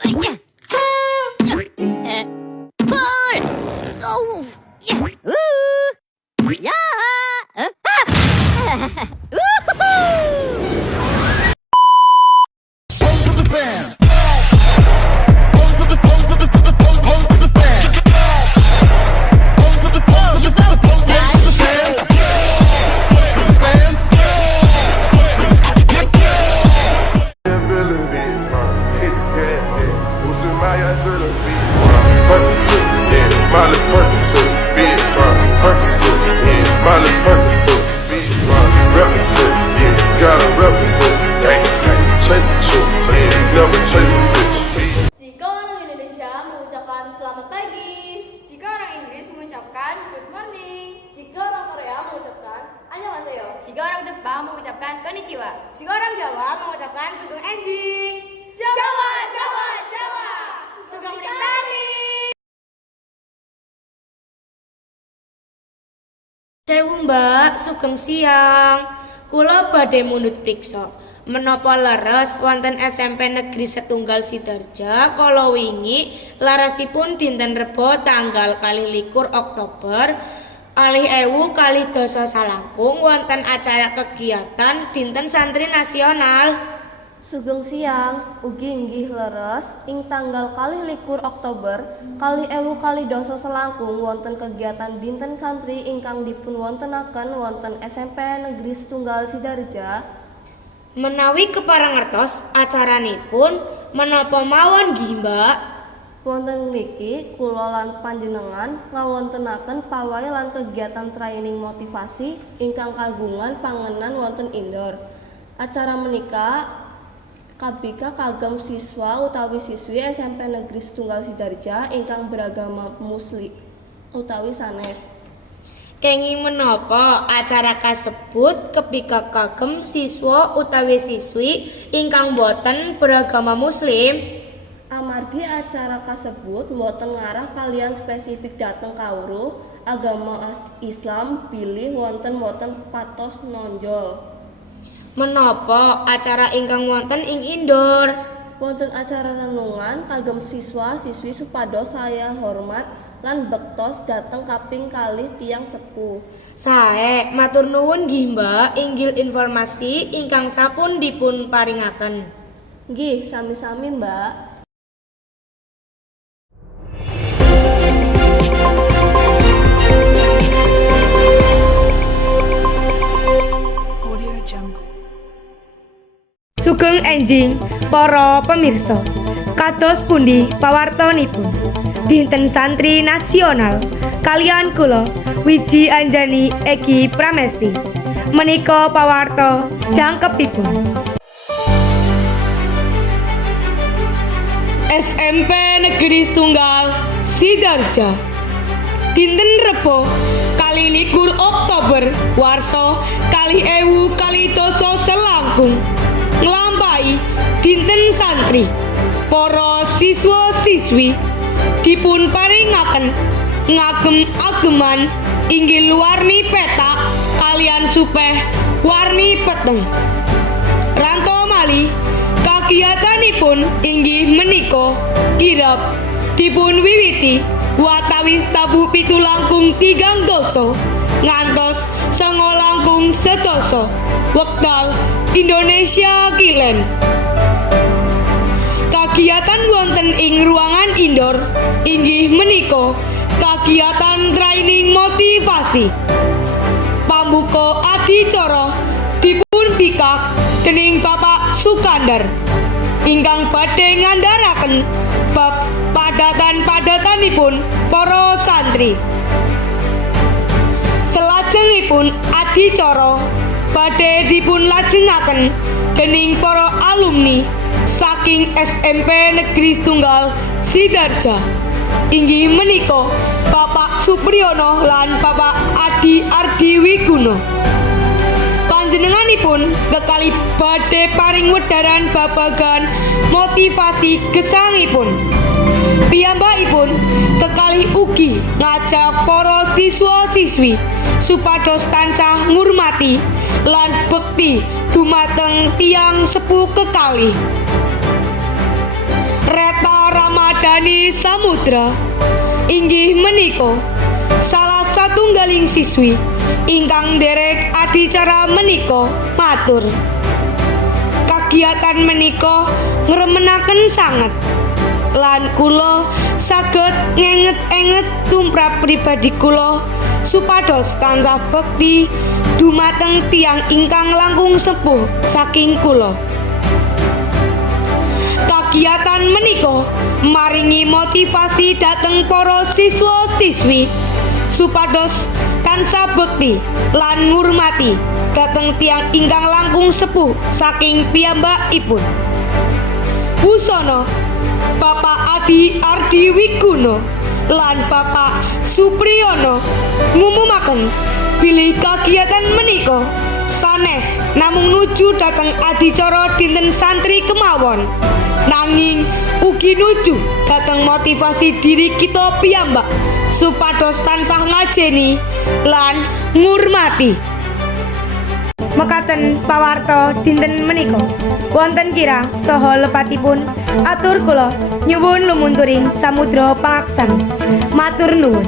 Ya. Percocet, yeah, Miley Percocet, big fun. Percocet, yeah, Miley Percocet, big fun. Represent, yeah, gotta represent. Gang, gang, chase a chick, yeah, never chase a bitch. Jika orang Indonesia mengucapkan selamat pagi, Jika orang Inggris mengucapkan good morning, jika orang Korea mengucapkan annyeonghaseyo, jika orang Jepang mengucapkan konnichiwa, jika orang Jawa mengucapkan sugeng enjing. Jawa, Sugeng Riksani. Sewu Mbak, sugeng siang. Kula badhe mundhut priksa. Menapa leres wonten SMP Negeri Setunggal Sidarja kala wingi laresipun dinten Rebo tanggal 21 Oktober 2022 salangkung wonten acara kegiatan dinten Santri Nasional. Sugeng siang, ugi inggih leres ing tanggal 21 Oktober 2022 selangkung wonten kegiatan dinten santri ingkang dipun wontenaken wonten SMP Negeri Setunggal Sidarja. Menawi keparengertos acaranipun menapa mawon nggih Mbak? Wonten mriki kula lan panjenengan ngawontenaken pawai lan kegiatan training motivasi ingkang kagungan pangenan wonten indoor. Acara menika kabika kagem siswa utawi siswi SMP Negeri Setunggal Sidarja ingkang beragama Muslim utawi sanes. Kenging menapa acara kasebut kepika kagem siswa utawi siswi ingkang boten beragama Muslim? Amargi acara kasebut boten ngarah kalian spesifik dhateng kawruh agama Islam bilih wonten boten patos nonjol. Menapa acara ingkang wonten ing indoor? Wonten acara renungan kagem siswa-siswi supados saya hormat lan bektos dhateng kaping kalih tiyang sepuh. Sae, matur nuwun nggih Mbak inggil informasi ingkang sampun dipun paringaken. Nggih, sami-sami Mbak. Sugeng enjing para pemirsa. Kados pundi pawartonipun dinten Santri Nasional kalian kula Wiji Anjani Egi Pramesti menika pawarta jangkepipun. SMP Negeri Setunggal Sidarja dinten Rebo 21 Oktober warsa 2022 selangkung nglampahi dinten santri para siswa-siswi dipun paringaken ngagem-ageman inggil warni petak kalian supeh warni peteng. Ranto malih kagiyatanipun inggih menika kirab dipun wiwiti watawis tabuh 7 langkung 3 doso ngantos 9 langkung 1 wekdal Indonesia Kilen. Kagiatan wonten ing ruangan indoor inggih menika kagiatan training motivasi. Pambuka adicara dipun bikak dening Bapak Sukandar ingkang badhe ngandharaken bab padatan-padatanipun para santri. Selajengipun adicara badhe dipun lajengaken dening para alumni saking SMP Negeri Setunggal Sidarja inggih menika Bapak Supriyono lan Bapak Adi Ardiwiguno. Panjenenganipun kekalih badhe paring wedharan babagan motivasi gesangipun. Piyambakipun kekalih ugi ngajak para siswa-siswi supados tansah ngurmati lan bekti dumateng tiyang sepuh kekalih. Reta Dani Samudra inggih menika salah satunggaling siswi ingkang nderek adicara menika matur. Kagiatan menika ngremenaken sanget lan kula saged ngenget-enget tumrap pribadi kula supados tansah bekti dumateng tiyang ingkang langkung sepuh saking kula. Kagiatan menika maringi motivasi dhateng para siswa-siswi supados tansah bekti lan ngurmati dhateng tiyang ingkang langkung sepuh saking piyambakipun. Wusana Bapak Adi Ardi Wiguno lan Bapak Supriyono ngumumaken bilih kagiatan menika sanes namung nuju dhateng adicara dinten santri kemawon, nanging ugi nuju dhateng motivasi diri kita piyambak supados tansah ngajeni lan ngurmati. Mekaten pawarta dinten menika wonten kirang saha lepatipun atur kula nyuwun lumunturing samudra pangaksami. Matur nuwun.